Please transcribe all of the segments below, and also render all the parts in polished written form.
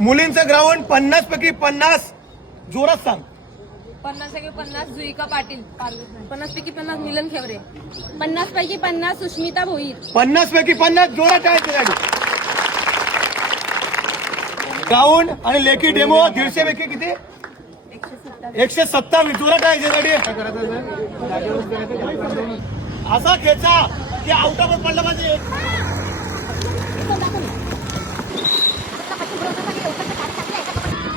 मुलींचं ग्राउंड 50 पैकी 50 जोरात सांग. 50 पैकी 50 जुईका पाटील, 50 पैकी 50 मिलन खेवरे, 50 पैकी 50 सुष्मिता भोईर, 50 पैकी 50 जोरात आहे गाडी. ग्राउंड आणि लेखी डेमो 150 पैकी किती 127 जोरात आहे गाडी. असा खेचा की आउटावर पडला पाहिजे.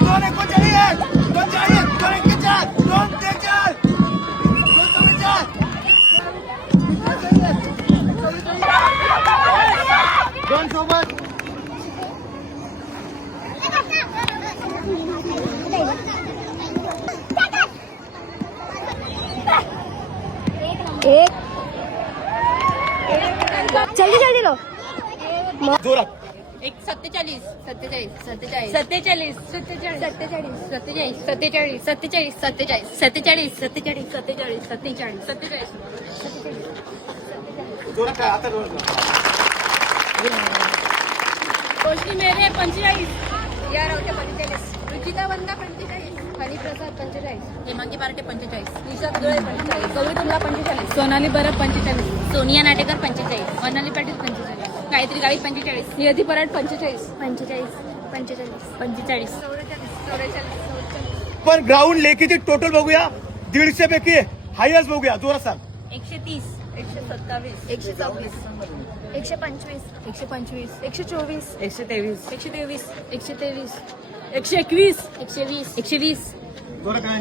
239, 240, 241, 243, 244, 2 सोबत. एक जल्दी जल्दी लो. जोरात 47, 47, 47, 47 47, 47, 47, 47, 47, 47, 47, 47, 47, 47, 47. जोरात काय आता जोरात. रोशनी मेरे 45, या रावटे 45, रुचिता वंदा 45, हनी प्रसाद 45, हेमांगी पार्टे 45, निशा दुळे 45, गौरी तुला 45, सोनाली बरब 45, सोनिया नाटेकर 45, वनाली पाटील 45, गायत्री गावी 45, नियती पराड 45, 45 45 45, 44, पण ग्राउंड लेखीची टोटल बघूया. 150 पैकी हायस्ट बघूया. जोरात सांग. 130, 127, 124, 125 125, 124 123, 123, 123 121, 120 120. जोरात काय